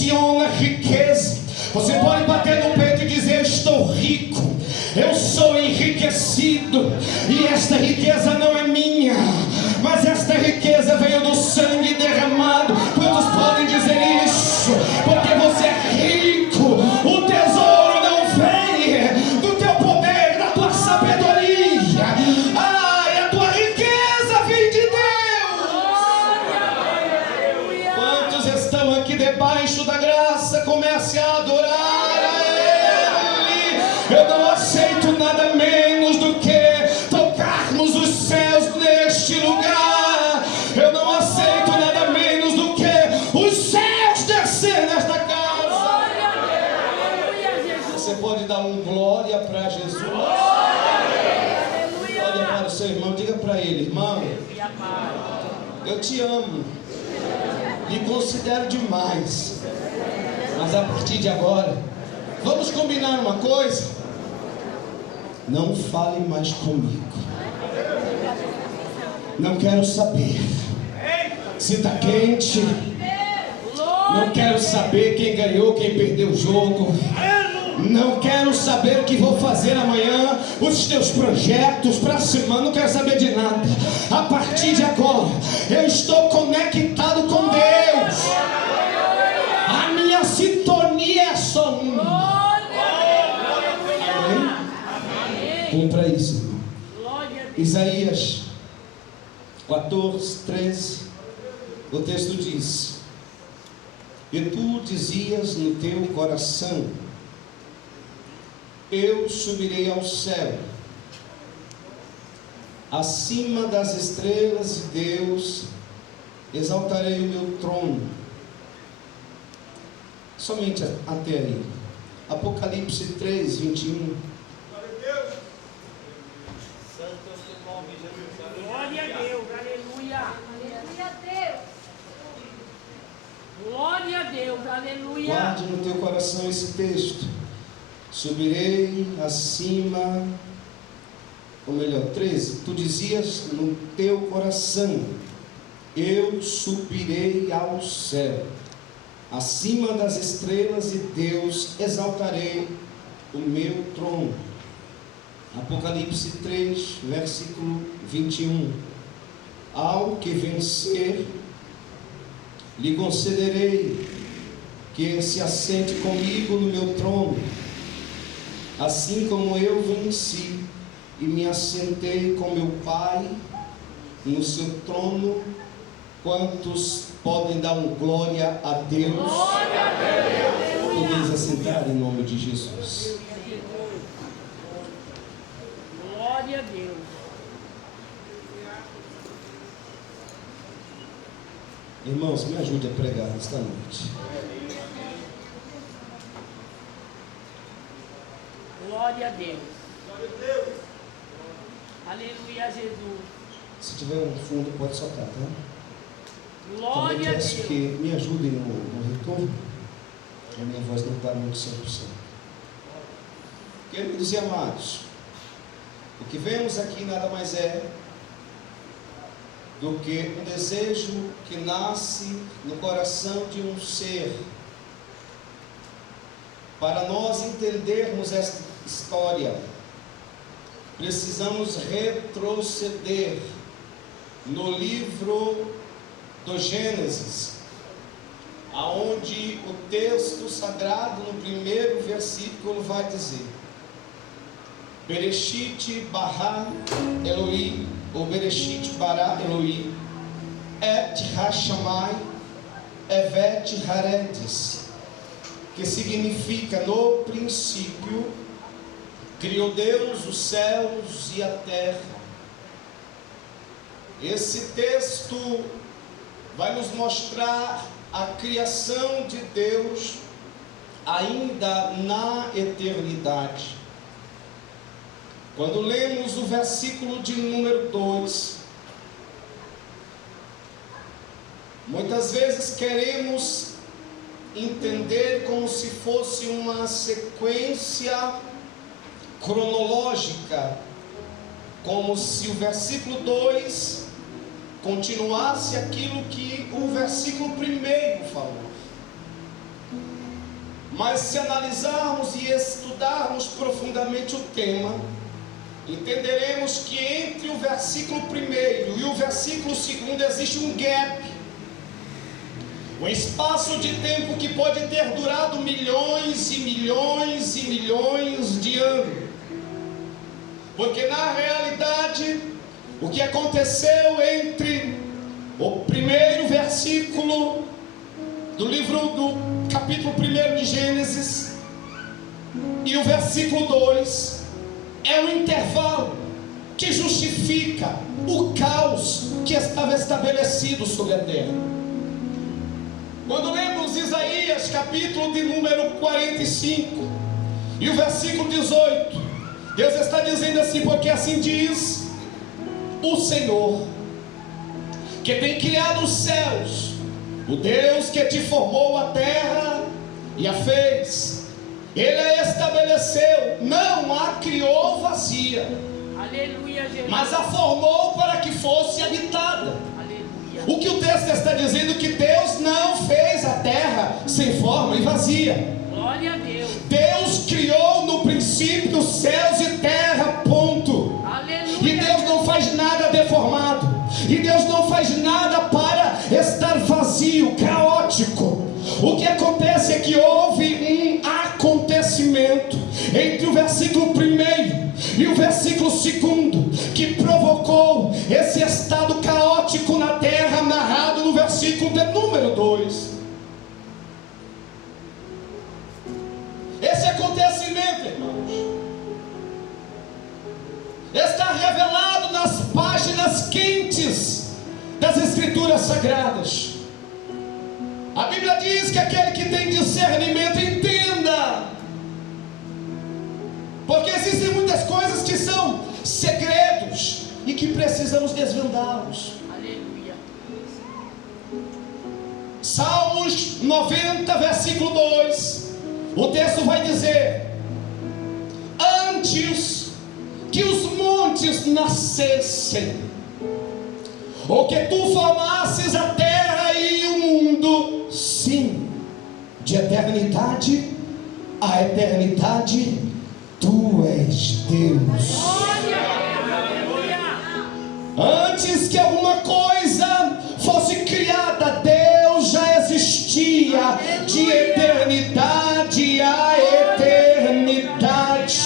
proporciona riqueza. Você pode bater no peito e dizer: eu estou rico, eu sou enriquecido, e esta riqueza não é minha, mas esta riqueza veio do sangue derramado. Quantos podem dizer isso? Porque você é rico. O tesouro não vem do teu poder, da tua sabedoria. A tua riqueza vem de Deus. Quantos estão aqui debaixo da graça? Comece a adorar a Ele. Eu não aceito nada menos do que tocarmos os céus neste lugar. Eu não aceito nada menos do que os céus descer nesta casa. Você pode dar um glória para Jesus? Olha para o seu irmão, diga para ele: irmão, eu te amo, lhe considero demais, mas a partir de agora, vamos combinar uma coisa? Não fale mais comigo. Não quero saber se está quente. Não quero saber quem ganhou, quem perdeu o jogo. Não quero saber o que vou fazer amanhã, os teus projetos para a semana. Não quero saber de nada. A partir de agora, eu estou conectado com Deus. A minha sintonia é só uma. Cumpra isso, irmão. Isaías 14, 13, o texto diz: e tu dizias no teu coração: eu subirei ao céu, acima das estrelas de Deus, exaltarei o meu trono. Somente até aí. Apocalipse 3, 21. Glória a Deus, aleluia. Aleluia a Deus. Glória a Deus, aleluia. Guarde no teu coração esse texto. Subirei acima, ou melhor, 13. Tu dizias no teu coração: eu subirei ao céu, acima das estrelas de Deus, exaltarei o meu trono. Apocalipse 3, versículo 21. Ao que vencer, lhe concederei que se assente comigo no meu trono, assim como eu venci e me assentei com meu Pai no seu trono. Quantos podem dar um glória a Deus? Glória a Deus. Podeis assentar em nome de Jesus. Glória a Deus. Irmãos, me ajude a pregar esta noite. Glória a Deus. Aleluia, Jesus. Se tiver um fundo, pode soltar, tá? Glória Também a peço Deus. que me ajudem no retorno. A minha voz não está muito 100%. Queridos e amados, o que vemos aqui nada mais é do que um desejo que nasce no coração de um ser. Para nós entendermos esta história, precisamos retroceder no livro do Gênesis, aonde o texto sagrado no primeiro versículo vai dizer: Bereshit bara Elohim, ou Bereshit bara Elohim, et hashamai evet haredes, que significa: no princípio criou Deus os céus e a terra. Esse texto vai nos mostrar a criação de Deus ainda na eternidade. Quando lemos o versículo de número 2, muitas vezes queremos entender como se fosse uma sequência cronológica, como se o versículo 2 continuasse aquilo que o versículo 1 falou. Mas se analisarmos e estudarmos profundamente o tema, entenderemos que entre o versículo 1 e o versículo 2 existe um gap, um espaço de tempo que pode ter durado milhões e milhões e milhões de anos, porque na realidade o que aconteceu entre o primeiro versículo do livro do capítulo 1 de Gênesis e o versículo 2 é um intervalo que justifica o caos que estava estabelecido sobre a terra. Quando lemos Isaías capítulo de número 45 e o versículo 18, Deus está dizendo assim: porque assim diz o Senhor, que tem criado os céus, o Deus que te formou a terra e a fez, Ele a estabeleceu, não a criou vazia, Aleluia, Jesus. mas a formou para que fosse habitada. Aleluia. O que o texto está dizendo é que Deus não fez a terra sem forma e vazia. Glória a Deus. Deus criou no princípio céus e terra, ponto. Aleluia. E Deus não faz nada deformado. E Deus não faz nada para estar vazio, caótico. O que acontece é que houve um acontecimento entre o versículo 1 e o versículo 2 que provocou esse estado caótico na terra, narrado no versículo de número 2. Esse acontecimento, irmãos, está revelado nas páginas quentes das Escrituras Sagradas. A Bíblia diz que aquele que tem discernimento entenda, porque existem muitas coisas que são segredos e que precisamos desvendá-los. Aleluia. Salmos 90, versículo 2, o texto vai dizer: antes que os montes nascessem, ou que tu formasses a terra e o mundo, sim, de eternidade a eternidade, tu és Deus. Antes que alguma coisa fosse criada, Deus já existia, de eternidade a eternidade.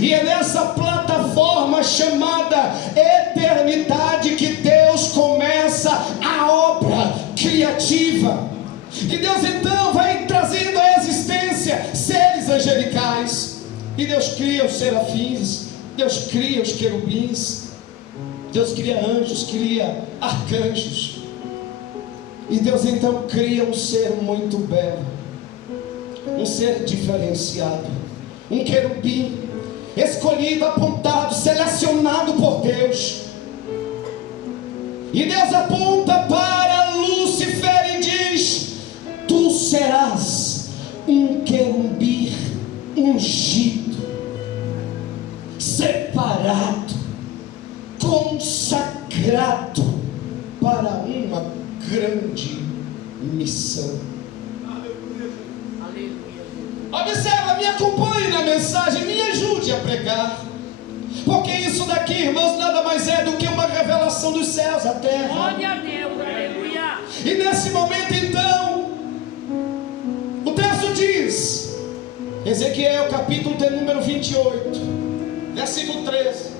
E é nessa plataforma chamada eternidade que Deus começa a obra criativa. E Deus então vai trazendo à existência seres angelicais. E Deus cria os serafins, Deus cria os querubins, Deus cria anjos, cria arcanjos. E Deus então cria um ser muito belo, um ser diferenciado, um querubim escolhido, apontado, selecionado por Deus. E Deus aponta para Lúcifer e diz: tu serás um querubim ungido, separado, consagrado para uma grande missão. Observa, me acompanhe na mensagem, me ajude a pregar, porque isso daqui, irmãos, nada mais é do que uma revelação dos céus à terra. Glória a Deus, aleluia. E nesse momento então, o texto diz, Ezequiel capítulo de número 28, versículo 13,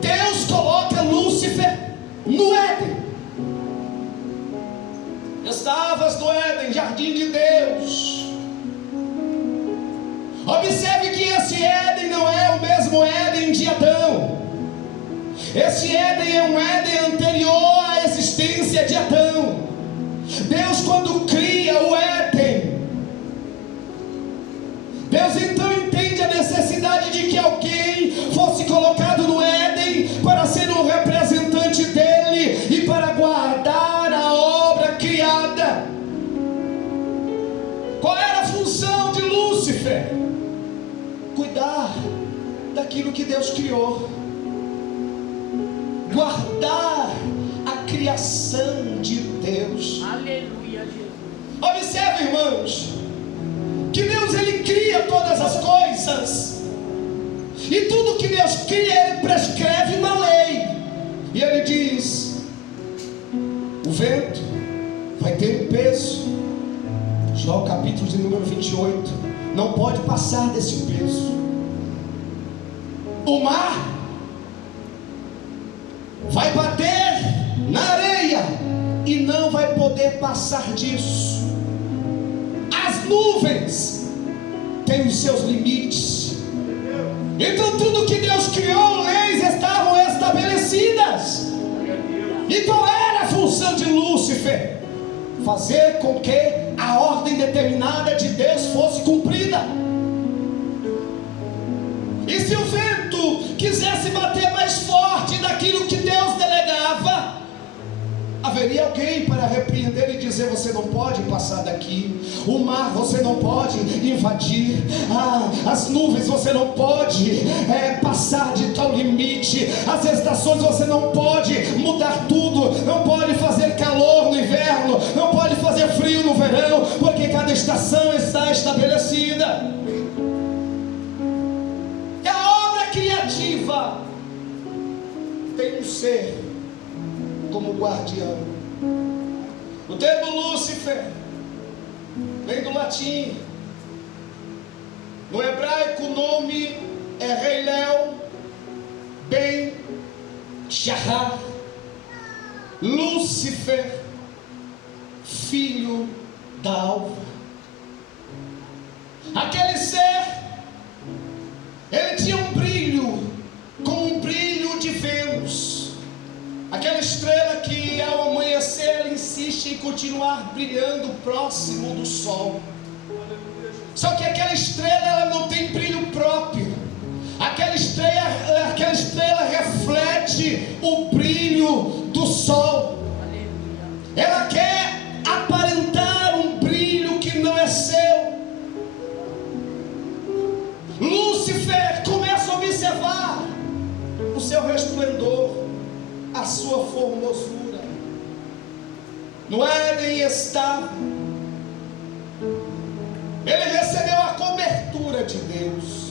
Deus coloca Lúcifer no Éden. Estavas no Éden, jardim de Deus. Observe que esse Éden não é o mesmo Éden de Adão. Esse Éden é um Éden anterior à existência de Adão. Deus, quando cria o Éden, Deus então entende a necessidade de que alguém fosse colocado no Éden para ser um representante dele e para guardar a obra criada. Qual era a função de Lúcifer? Cuidar daquilo que Deus criou, guardar a criação de Deus. Aleluia, Jesus. Observe, irmãos, que bênçãos. E tudo que Deus cria, Ele prescreve uma lei. E Ele diz: o vento vai ter um peso. Jó, capítulo de número 28, não pode passar desse peso. O mar vai bater na areia e não vai poder passar disso. As nuvens têm os seus limites. Então tudo que Deus criou, leis estavam estabelecidas. E qual era a função de Lúcifer? Fazer com que a ordem determinada de Deus fosse cumprida. E se o vento quisesse bater mais forte daquilo que Deus delegava, haveria alguém para repreender e dizer: você não pode passar daqui. O mar você não pode invadir. As nuvens você não pode passar de tal limite. As estações você não pode mudar tudo. Não pode fazer calor no inverno, não pode fazer frio no verão, porque cada estação está estabelecida. E a obra criativa tem um ser como guardião. O termo Lúcifer vem do latim. No hebraico o nome é Reilel Ben Shahar. Lúcifer, filho da alva. Aquele ser, ele tinha um brilho, como um brilho de Vênus. Aquela estrela que ao amanhecer ela insiste em continuar brilhando próximo do sol. Só que aquela estrela ela não tem brilho próprio. Aquela estrela reflete o brilho do sol. Ela quer aparentar um brilho que não é seu. Lúcifer começa a observar o seu resplendor, a sua formosura. No Éden estava. Ele recebeu a cobertura de Deus.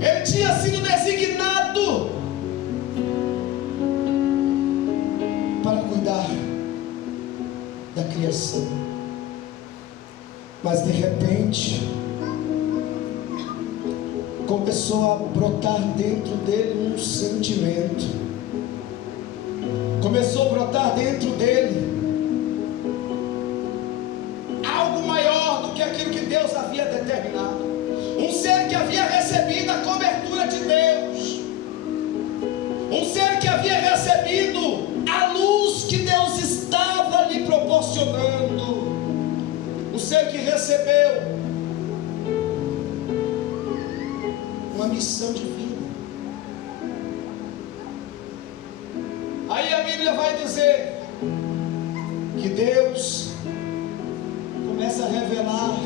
Ele tinha sido designado para cuidar da criação. Mas de repente começou a brotar dentro dele um sentimento. Começou a brotar dentro dele algo maior do que aquilo que Deus havia determinado. Um ser que havia recebido a cobertura de Deus. Um ser que havia recebido a luz que Deus estava lhe proporcionando. Um ser que recebeu uma missão divina. Aí a Bíblia vai dizer que Deus começa a revelar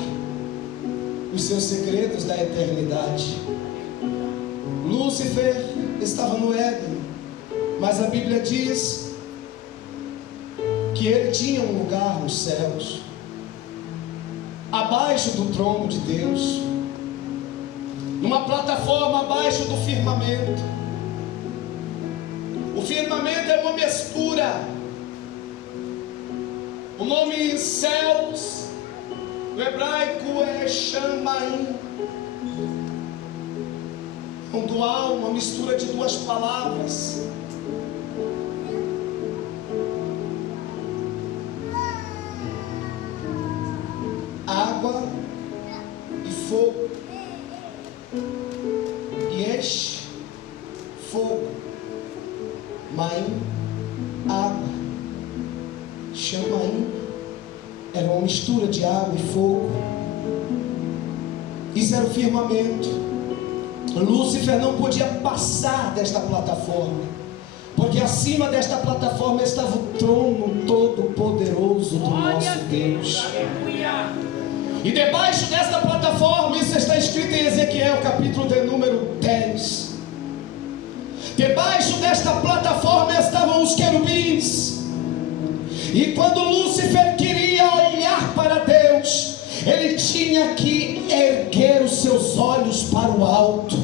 os seus segredos da eternidade. Lúcifer estava no Éden, mas a Bíblia diz que ele tinha um lugar nos céus, abaixo do trono de Deus, numa plataforma abaixo do firmamento. O firmamento é uma mistura. O nome céus, no hebraico é Shamaim. Um dual, uma mistura de duas palavras. Água e fogo. Yesh, fogo. Maim, água. Shamaim era uma mistura de água e fogo. Isso era o firmamento. Lúcifer não podia passar desta plataforma, porque acima desta plataforma estava o trono todo poderoso do nosso Deus. E debaixo desta plataforma, isso está escrito em Ezequiel capítulo de número 10. Debaixo desta plataforma estavam os querubins. E quando Lúcifer queria olhar ele tinha que erguer os seus olhos para o alto.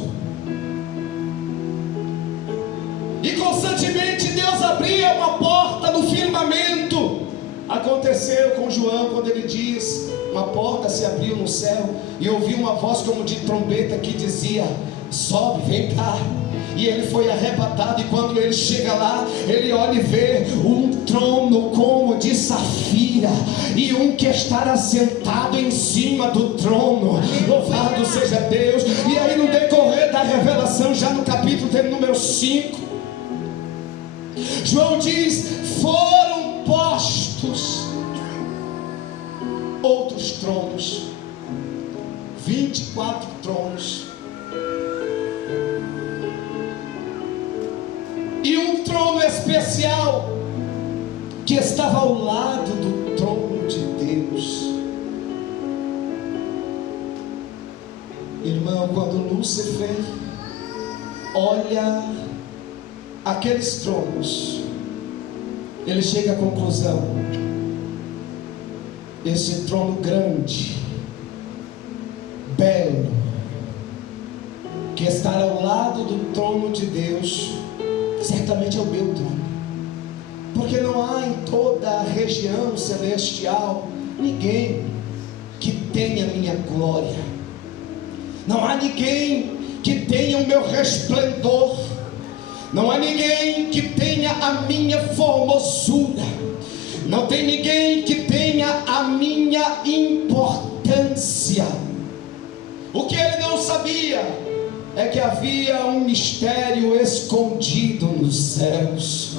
E constantemente Deus abria uma porta no firmamento. Aconteceu com João quando ele diz: uma porta se abriu no céu, e ouvi uma voz como de trombeta que dizia: sobe, vem cá. E ele foi arrebatado, e quando ele chega lá, ele olha e vê um trono como de safira, e um que estará sentado em cima do trono. Louvado seja Deus. E aí no decorrer da revelação, já no capítulo número 5, João diz: foram postos outros tronos, 24 tronos, e um trono especial que estava ao lado do trono de Deus. Irmão, quando Lúcifer olha aqueles tronos, ele chega à conclusão: esse trono grande, belo, que está ao lado do trono de Deus, certamente é o meu trono, porque não há em toda a região celestial ninguém que tenha minha glória, não há ninguém que tenha o meu resplendor, não há ninguém que tenha a minha formosura, não tem ninguém que tenha a minha importância. O que ele não sabia é que havia um mistério escondido nos céus,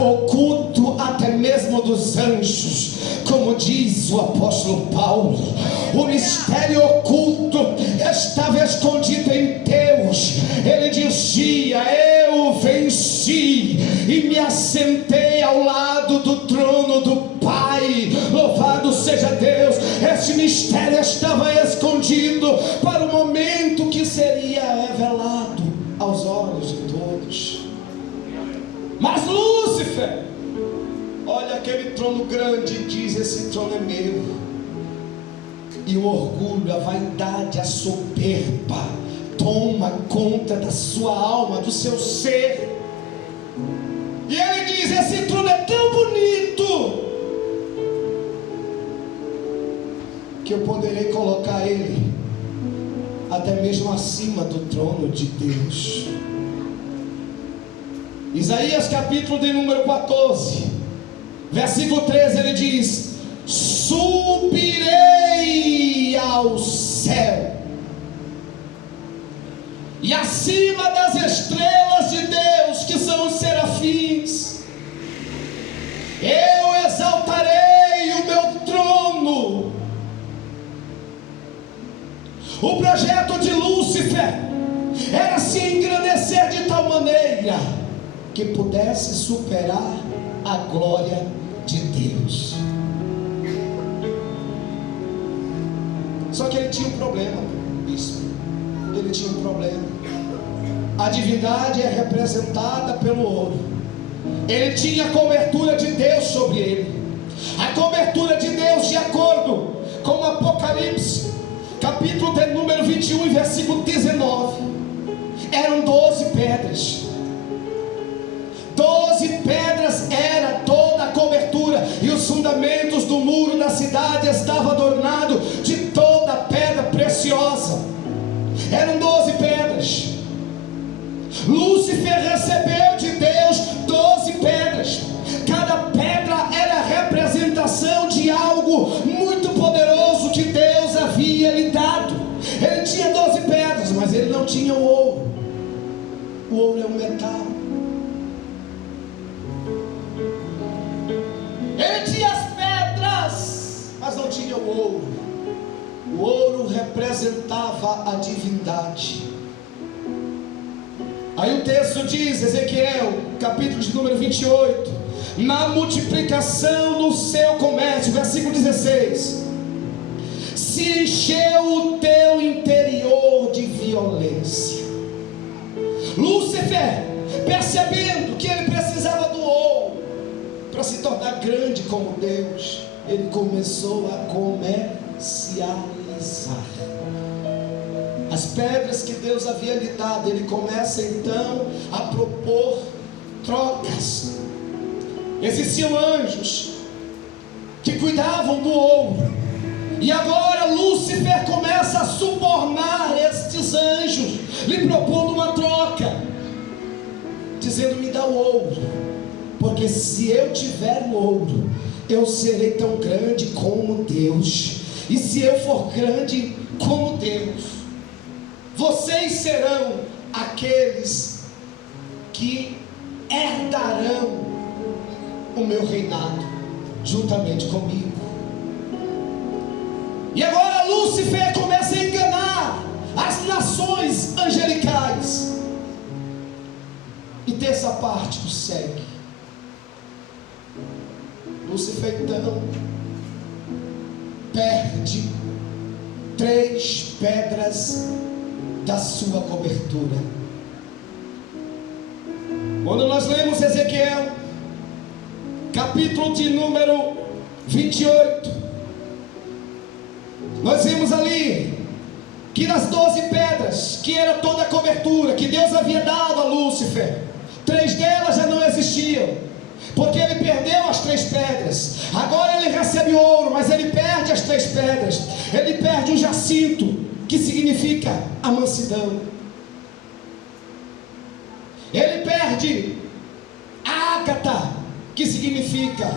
oculto até mesmo dos anjos, como diz o apóstolo Paulo. O mistério oculto estava escondido em Deus. Ele dizia: eu venci e me assentei ao lado do trono do Pai. Louvado seja Deus. Este mistério estava escondido para o momento que seria revelado aos olhos de todos. Mas Lúcifer olha aquele trono grande e diz: esse trono é meu. E o orgulho, a vaidade, a soberba toma conta da sua alma, do seu ser. E ele diz: esse trono é tão bonito que eu poderei colocar ele até mesmo acima do trono de Deus. Isaías capítulo de número 14, versículo 13, ele diz: subirei ao céu, e acima das estrelas de Deus, que são os serafins, eu exaltarei o meu trono. O projeto de Lúcifer era se engrandecer de tal maneira que pudesse superar a glória de Deus. Só que ele tinha um problema, bispo. Ele tinha um problema. A divindade é representada pelo ouro. Ele tinha a cobertura de Deus sobre ele. A cobertura de Deus, de acordo com o Apocalipse, capítulo de número 21 e versículo 19, eram 12 pedras. 12 pedras era toda a cobertura, e os fundamentos do muro da cidade estavam adornados de toda pedra preciosa. Eram 12 pedras. Lúcifer recebeu de Deus 12 pedras. Cada pedra era a representação de algo muito poderoso que Deus havia lhe dado. Ele tinha 12 pedras, mas ele não tinha o ouro. O ouro é um metal. Ele tinha as pedras, mas não tinha o ouro. O ouro representava a divindade. Aí o texto diz, Ezequiel, capítulo de número 28, na multiplicação do seu comércio, versículo 16, se encheu o teu interior de violência. Lúcifer, percebendo que ele precisava do ouro para se tornar grande como Deus, ele começou a comercializar. especializar. As pedras que Deus havia lhe dado, ele começa então a propor trocas. Existiam anjos que cuidavam do ouro, e agora Lúcifer começa a subornar estes anjos, lhe propondo uma troca, dizendo: me dá o ouro, porque se eu tiver o ouro, eu serei tão grande como Deus, e se eu for grande como Deus, vocês serão aqueles que herdarão o meu reinado juntamente comigo. E agora Lúcifer começa a enganar as nações angelicais, e terça parte o segue. Lúcifer então perde 3 pedras da sua cobertura. Quando nós lemos Ezequiel, capítulo de número 28, nós vimos ali que nas 12 pedras, que era toda a cobertura que Deus havia dado a Lúcifer, 3 delas já não existiam, porque ele perdeu as 3 pedras. Agora ele recebe ouro, mas ele perde as 3 pedras. Ele perde o jacinto, que significa a mansidão. Ele perde a ágata, que significa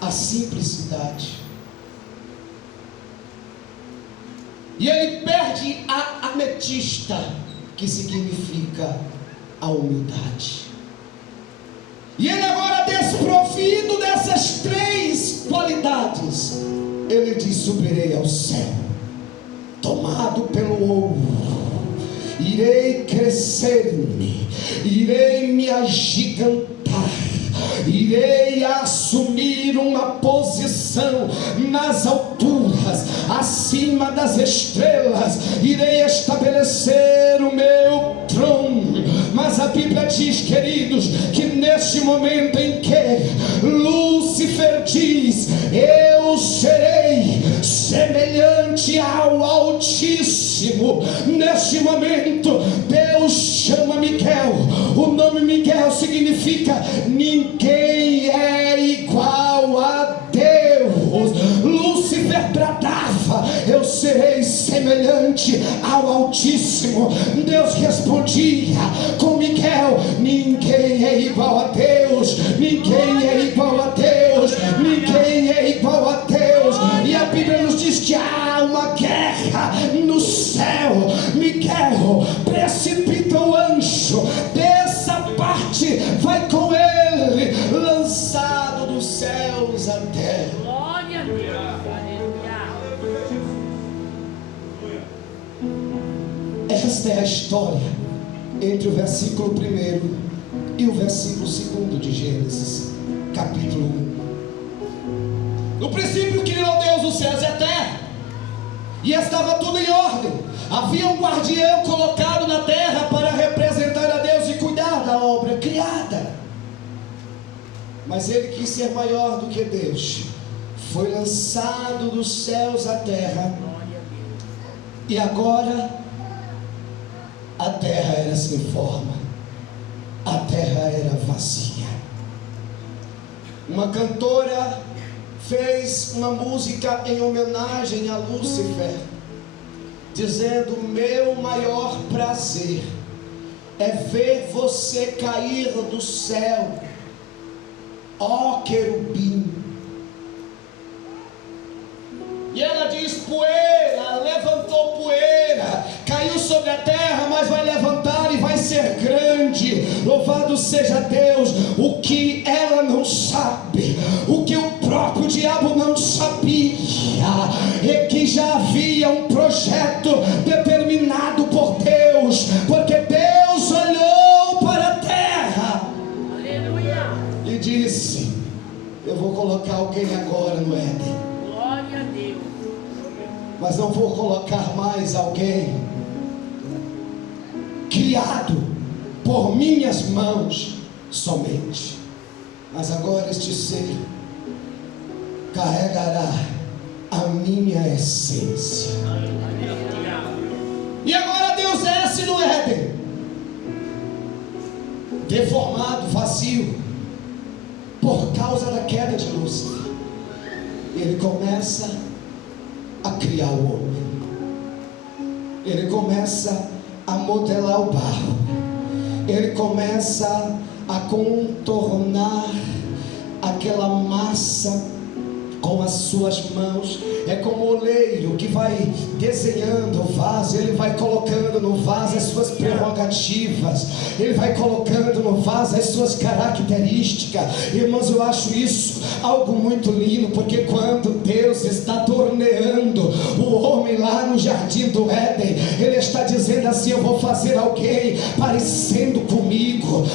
a simplicidade. E ele perde a ametista, que significa a humildade. E ele agora, desprovido dessas 3 qualidades, ele diz: subirei ao céu, tomado pelo ouro, irei crescer-me, irei me agigantar, irei assumir uma posição nas alturas, acima das estrelas, irei estabelecer o meu trono. Mas a Bíblia diz, queridos, que neste momento em que Lúcifer diz: eu serei semelhante ao Altíssimo, neste momento Deus chama Miguel. O nome Miguel significa ninguém é igual a Deus. Lúcifer bradava: eu serei semelhante ao Altíssimo. Deus respondia com Miguel: ninguém é igual a Deus, ninguém é igual a Deus, ninguém é igual a Deus. E a Bíblia nos diz que há uma guerra no céu. Miguel precipita o anjo, dessa parte vai com ele, lançado dos céus à terra. Glória a Deus. Aleluia. Esta é a história entre o versículo 1 e o versículo 2 de Gênesis, capítulo 1. No princípio criou Deus os céus e a terra, e estava tudo em ordem. Havia um guardião colocado na terra para representar a Deus e cuidar da obra criada. Mas ele quis ser maior do que Deus, foi lançado dos céus à terra, e agora a terra era sem forma, a terra era vazia. Uma cantora fez uma música em homenagem a Lúcifer, dizendo: meu maior prazer é ver você cair do céu, ó querubim. E ela diz: poeira, levantou poeira, caiu sobre a terra, mas vai levantar e vai ser grande. Louvado seja Deus. O que ela não sabe, o que o próprio diabo não sabia, é que já havia um projeto determinado por Deus, porque Deus olhou para a terra, aleluia, e disse: eu vou colocar alguém agora no Éden. Glória a Deus. Mas não vou colocar mais alguém criado por minhas mãos somente, mas agora este ser carregará a minha essência. E agora Deus desce no Éden, deformado, vazio, por causa da queda de Lúcifer. Ele começa a criar o homem. Ele começa a modelar o barro. Ele começa a contornar aquela massa com as suas mãos. É como o oleiro que vai desenhando o vaso. Ele vai colocando no vaso as suas prerrogativas, ele vai colocando no vaso as suas características. Irmãos, eu acho isso algo muito lindo, porque quando Deus está torneando o homem lá no jardim do Éden, Ele está dizendo assim: eu vou fazer alguém parecido comigo,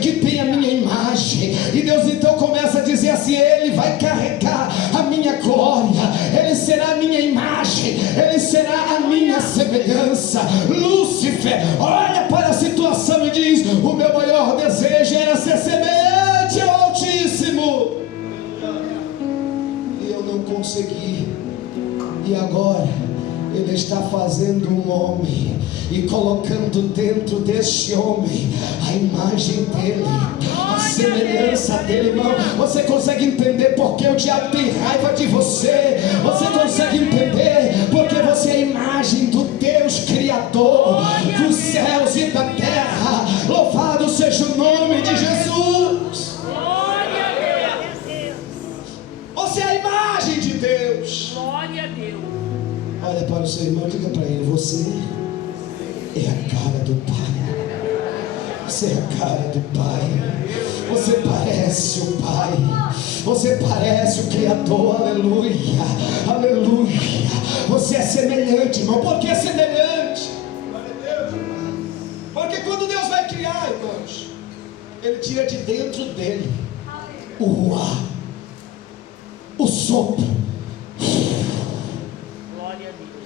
que tem a minha imagem. E Deus então começa a dizer assim: Ele vai carregar a minha glória, Ele será a minha imagem, Ele será a minha semelhança. Lúcifer olha para a situação e diz: o meu maior desejo era ser semelhante ao Altíssimo, e eu não consegui. E agora Ele está fazendo um homem e colocando dentro deste homem a imagem dele, a semelhança dele. Irmão, você consegue entender porque o diabo tem raiva de você? Você consegue entender porque você é a imagem do Deus Criador dos céus e da terra? Louvado seja o nome de Jesus. Você é a imagem de Deus. Glória a Deus. Olha para o seu irmão, diga para ele: você é a cara do Pai. Você é a cara do Pai. Você parece o Pai. Você parece o Criador. Aleluia, aleluia. Você é semelhante, irmão. Por que semelhante? Porque quando Deus vai criar, irmãos, Ele tira de dentro dele o ar, o sopro.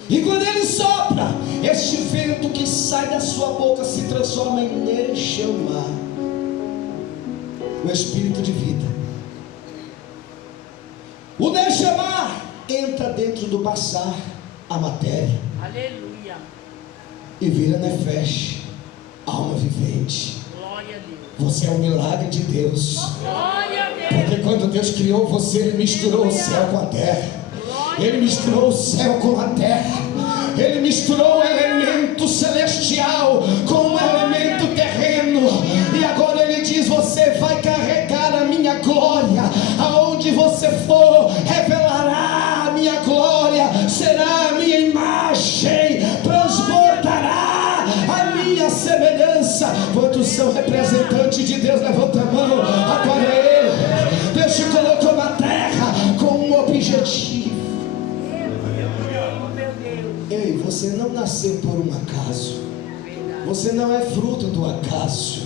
E quando Ele sopra, este vento que sai da sua boca se transforma em Neshama, o espírito de vida. O Neshama entra dentro do Bassar, a matéria. Aleluia. E vira Nefesh, alma vivente. Glória a Deus. Você é um milagre de Deus. Glória a Deus. Porque quando Deus criou você, Ele misturou o céu com a terra. Ele misturou o céu com a terra. Ele misturou o elemento celestial com o elemento terreno. E agora Ele diz: você vai carregar a minha glória. Aonde você for, revelará a minha glória. Será a minha imagem. Transbordará a minha semelhança. Quantos são representantes de Deus? Levanta a mão. Agora é Ele. Deus te colocou na terra com um objetivo. Ei, você não nasceu por um acaso. Você não é fruto do acaso.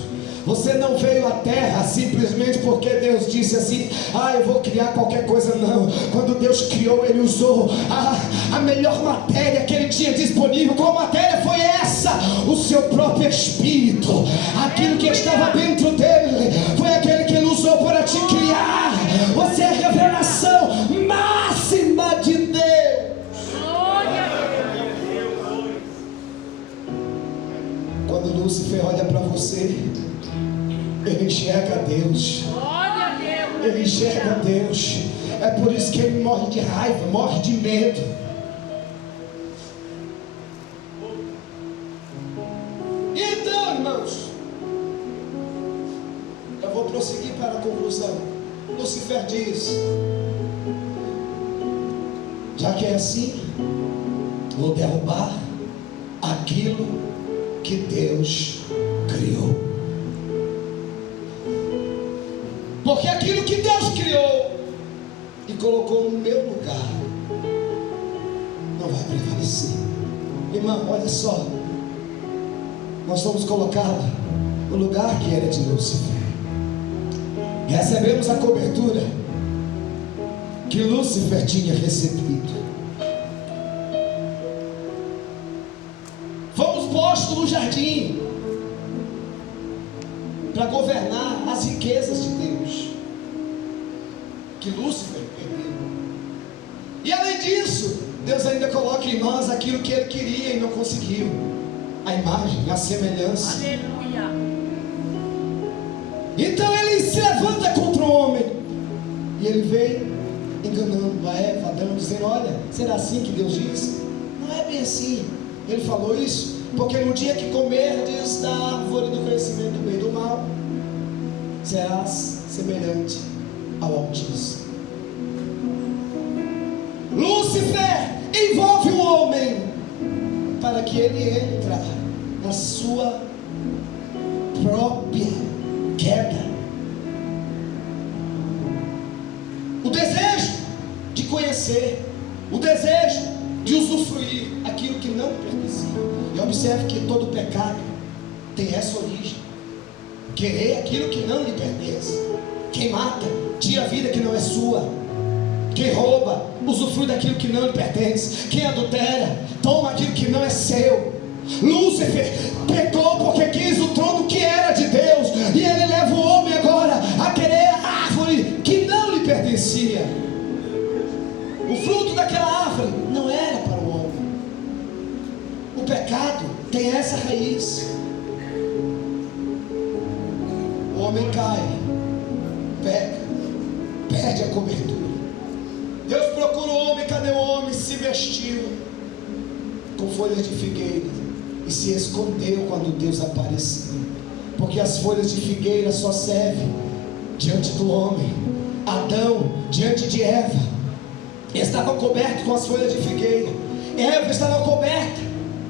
Você não veio à terra simplesmente porque Deus disse assim: eu vou criar qualquer coisa. Não. Quando Deus criou, Ele usou a melhor matéria que Ele tinha disponível. Qual matéria foi essa? O seu próprio Espírito. Aquilo que estava dentro dele foi aquele que Ele usou para te criar. Você é a revelação máxima de Deus. Quando Lúcifer olha para você, ele enxerga Deus. Glória a Deus. Ele enxerga Deus. É por isso que ele morre de raiva, morre de medo. E então, irmãos, eu vou prosseguir para a conclusão. Lúcifer diz: já que é assim, vou derrubar aquilo que Deus criou. Porque aquilo que Deus criou e colocou no meu lugar não vai prevalecer. Irmão, olha só, nós fomos colocados no lugar que era de Lúcifer. Recebemos a cobertura que Lúcifer tinha recebido. Fomos postos no jardim para governar as riquezas de Deus que Lúcifer perdeu. disso, Deus ainda coloca em nós aquilo que Ele queria e não conseguiu: a imagem, a semelhança. Aleluia. Então Ele se levanta contra o homem, e Ele vem enganando a Eva, Adão, dizendo: olha, será assim que Deus diz? Não é bem assim. Ele falou isso porque no dia que comerdes da árvore do conhecimento do bem e do mal, serás semelhante ao Altíssimo. Lúcifer envolve o homem para que ele entre na sua própria queda. O desejo de conhecer, o desejo de usufruir aquilo que não pertencia. E observe que todo pecado tem essa origem: querer aquilo que não lhe pertence. Quem mata, tira a vida que não é sua. Quem rouba, usufrui daquilo que não lhe pertence. Quem adultera, toma aquilo que não é seu. Lúcifer pecou porque quis o trono que era de Deus, e ele leva o homem agora a querer a árvore que não lhe pertencia. O fruto daquela árvore não era para o homem. O pecado tem essa raiz. O homem cai, peca, perde a cobertura. Deus procura o homem, cadê o homem? Se vestiu com folhas de figueira e se escondeu quando Deus apareceu, porque as folhas de figueira só servem diante do homem. Adão, diante de Eva, estava coberto com as folhas de figueira. Eva estava coberta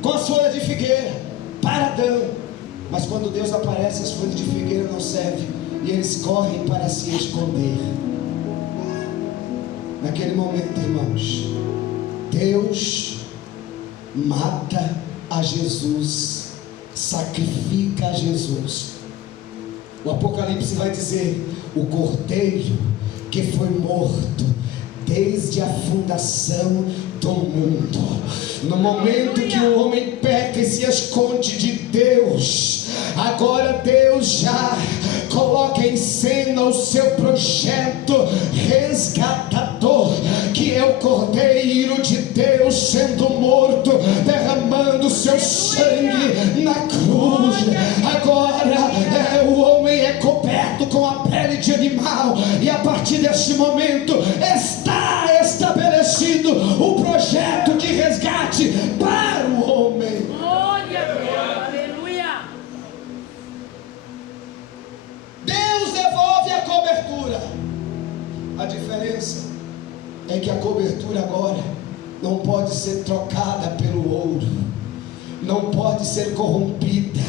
com as folhas de figueira para Adão. Mas quando Deus aparece, as folhas de figueira não servem, e eles correm para se esconder. Naquele momento, irmãos, Deus mata a Jesus, sacrifica a Jesus. O Apocalipse vai dizer: o cordeiro que foi morto desde a fundação do mundo. No momento que o homem peca e se esconde de Deus, agora Deus já coloca em cena o seu projeto resgatador, que é o Cordeiro de Deus sendo morto, derramando seu sangue na cruz. Agora o homem é coberto com a pele de animal, e a partir deste momento está estabelecido o projeto de resgate para o homem. Glória a Deus. Aleluia. Deus devolve a cobertura. A diferença é que a cobertura agora não pode ser trocada pelo ouro, não pode ser corrompida.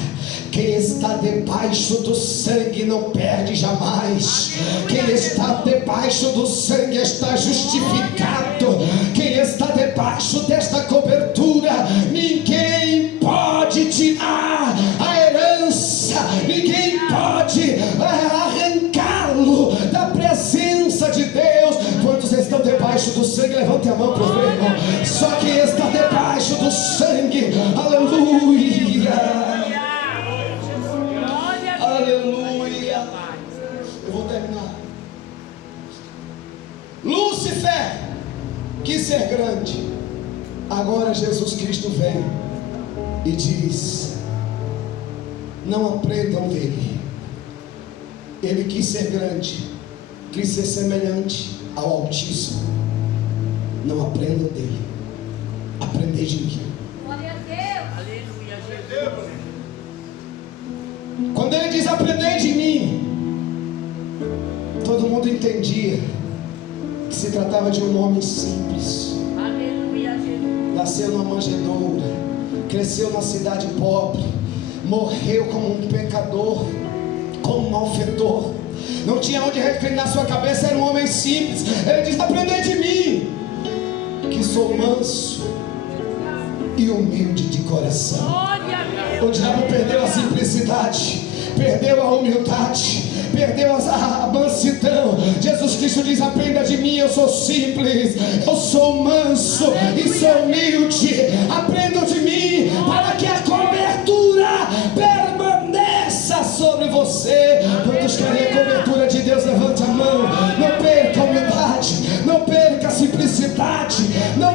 Quem está debaixo do sangue não perde jamais. Quem está debaixo do sangue está justificado. Quem está debaixo desta cobertura, ninguém pode tirar a herança, ninguém pode arrancá-lo da presença de Deus. Quantos estão debaixo do sangue? Levante a mão para o meu irmão. Só quem está debaixo do sangue, aleluia. Aleluia. Eu vou terminar. Lúcifer quis ser grande. Agora Jesus Cristo vem e diz: não aprendam dele. Ele quis ser grande, quis ser semelhante ao Altíssimo. Não aprendam dele, aprendei de mim. Glória a Deus. Aleluia, Jesus. Quando ele diz aprendei de mim, todo mundo entendia que se tratava de um homem simples. Aleluia, Jesus. Nasceu numa manjedoura, cresceu na cidade pobre, morreu como um pecador, como um malfeitor, não tinha onde reclinar sua cabeça, era um homem simples. Ele diz: aprendei de mim, que sou manso e humilde de coração. Glória a Deus. O diabo perdeu a simplicidade, perdeu a humildade, perdeu a mansidão. Jesus Cristo diz: aprenda de mim, eu sou simples, eu sou manso e sou humilde. Aprendam de mim, para que a cobertura permaneça sobre você. Quantos querem a cobertura de Deus? Levante a mão. Não perca a humildade, não perca a simplicidade, não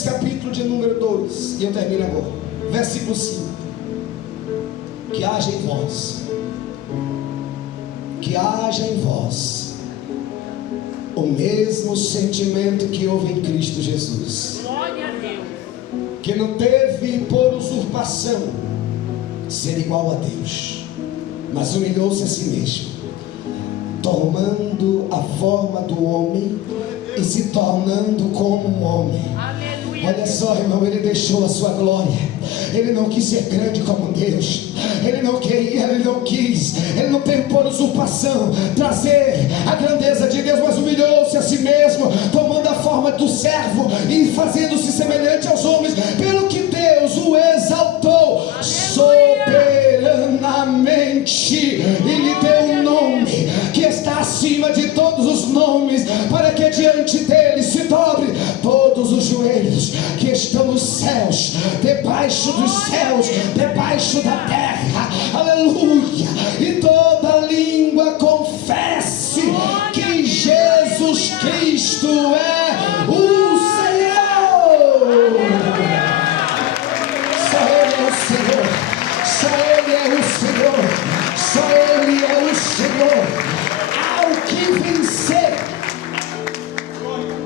Filipenses capítulo de número 2, e eu termino agora, versículo 5. Que haja em vós o mesmo sentimento que houve em Cristo Jesus. Glória a Deus. Que não teve por usurpação ser igual a Deus, mas humilhou-se a si mesmo, tomando a forma do homem e se tornando como um homem. Aleluia. Olha só, irmão, ele deixou a sua glória. Ele não quis ser grande como Deus. Ele não quis, ele não teve por usurpação trazer a grandeza de Deus, mas humilhou-se a si mesmo, tomando a forma do servo e fazendo-se semelhante aos homens, pelo que Deus o exaltou soberanamente e lhe deu um nome que está acima de todos os nomes, para que diante dele se dobre todos os joelhos que estão nos céus, debaixo dos céus, debaixo da terra. Aleluia! E toda língua confesse que Jesus Cristo é o Senhor. Só Ele é o Senhor. Só Ele é o Senhor. Só Ele é o Senhor. Ao que vencer.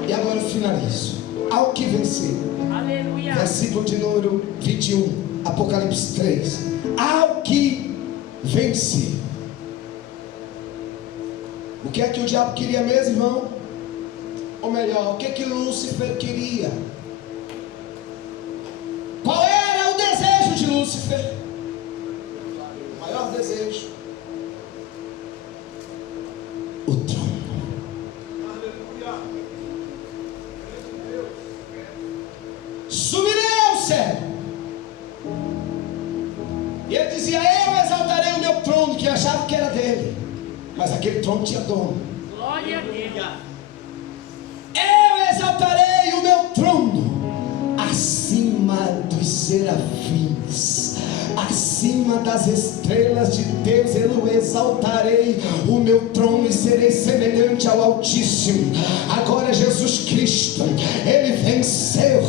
E agora eu finalizo. Ao que vencer. Aleluia. Versículo de número 21. Apocalipse 3. Ao que vencer. O que é que o diabo queria mesmo, irmão? Ou melhor, o que é que Lúcifer queria? Qual era o desejo de Lúcifer? O maior desejo? O trono. Subirei ao céu. E ele dizia: eu exaltarei o meu trono, que achava que era dele, mas aquele trono tinha dono. Glória a Deus. Eu exaltarei o meu trono acima dos serafins, acima das estrelas de Deus. Eu exaltarei o meu trono e serei semelhante ao Altíssimo. Agora Jesus Cristo, Ele venceu,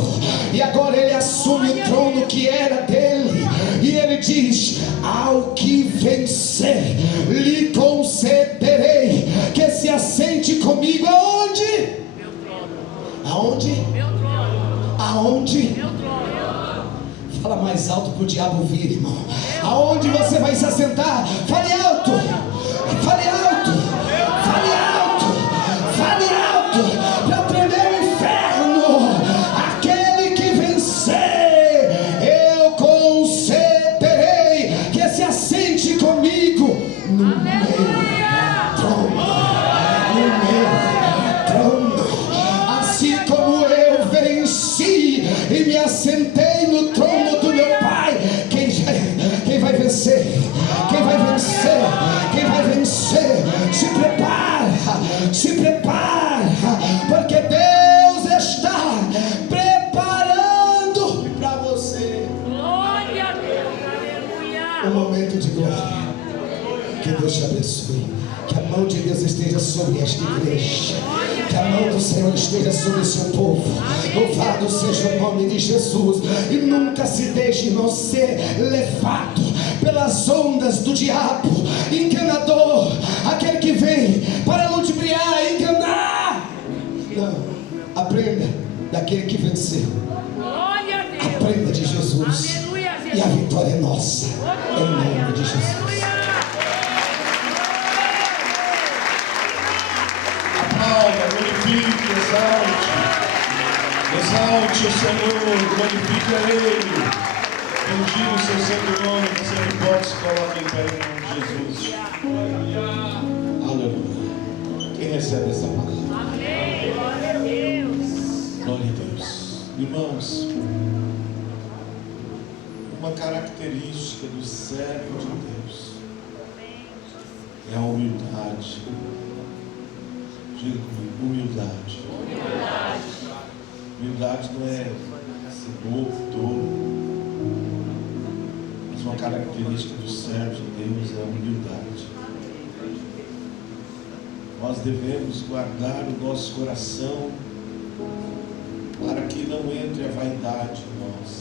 e agora Ele assume o trono que era dele, e Ele diz: ao que vencer, lhe concederei que se assente comigo. Aonde? Meu trono. Aonde? Meu trono. Aonde? Meu trono. Fala mais alto para o diabo ouvir, irmão. Aonde você vai se assentar? Fale alto. Fale alto. Fale alto. Fale alto. Para tremer o inferno. Aquele que vencer, eu concederei que se assente comigo no meu trono. No meu trono. Assim como eu venci e me assentei no trono do meu Pai, quem vai vencer? Quem vai vencer? Quem vai vencer? Se prepara, porque Deus está preparando para você Glória a Deus. Aleluia. um momento de glória. Que Deus te abençoe. Que a mão de Deus esteja sobre esta igreja. Que a mão do Senhor esteja sobre o seu povo. Louvado seja o nome de Jesus. E nunca se deixe, irmão, ser levado pelas ondas do diabo enganador, aquele que vem para ludibriar, enganar. Não, aprenda daquele que venceu. Glória a Deus. Aprenda de Jesus. Aleluia, E a Jesus. vitória é nossa, em nome de Jesus. Aplauda, glorifique, exalte o Senhor, glorifique a Ele, bendiga o seu santo nome. Você não pode se colocar em pé em nome de Jesus. Aleluia. Quem recebe essa palavra? Amém. Glória a Deus. Glória a Deus. Irmãos, uma característica do servo de Deus é a humildade. Diga comigo, humildade. Humildade não é ser bobo, tolo, mas uma característica do servo de Deus é a humildade. Nós devemos guardar o nosso coração para para que não entre a vaidade em nós.